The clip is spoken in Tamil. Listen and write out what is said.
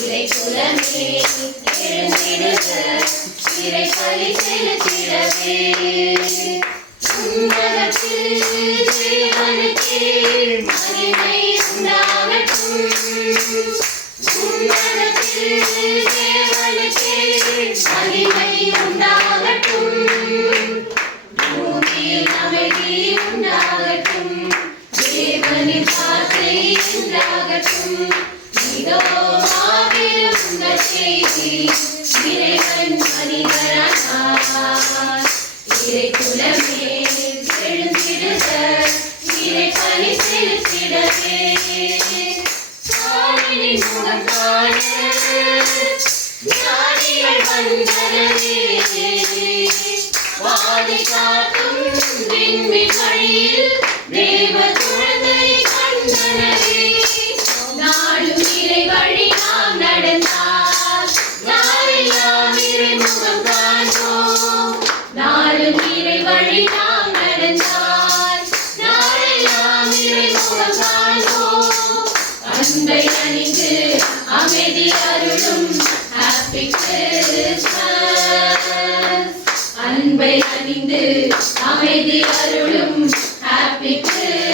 இறை குலமே எழுந்திடுக இறை பலி செலுத்திடவே உன்னதத்தில் தேவனுக்கே மகிமை உண்டாகட்டும் உன்னதத்தில் தேவனுக்கே மகிமை உண்டாகட்டும் பூமியில் அமைதி உண்டாகட்டும் தேவனின் வார்த்தை உண்டாகட்டும் இதோ மாபெரும் உங்கள் செய்தி இறைவன் மனிதரானார் இறை குலமே எழுந்திடுக இறை பலி செலுத்திடவே காலின் முகம் காண ஞானிகள் வந்தனரே வாதி காட்டும் விண்மீன் வழியில் தேவ குழந்தை கண்டனரே நாளும் இறை வழி நாம் நடந்தார் நாளெல்லாம் இறை முகம் காண்போம் நாளும் இறை வழி நாம் நடந்தார் நாளெல்லாம் இறை முகம் காண்போம் அன்பை அணிந்து அமைதி அருளும் ஹாப்பி கிறிஸ்மஸ் அன்பை அணிந்து அமைதி அருளும் ஹாப்பி கிறிஸ்மஸ்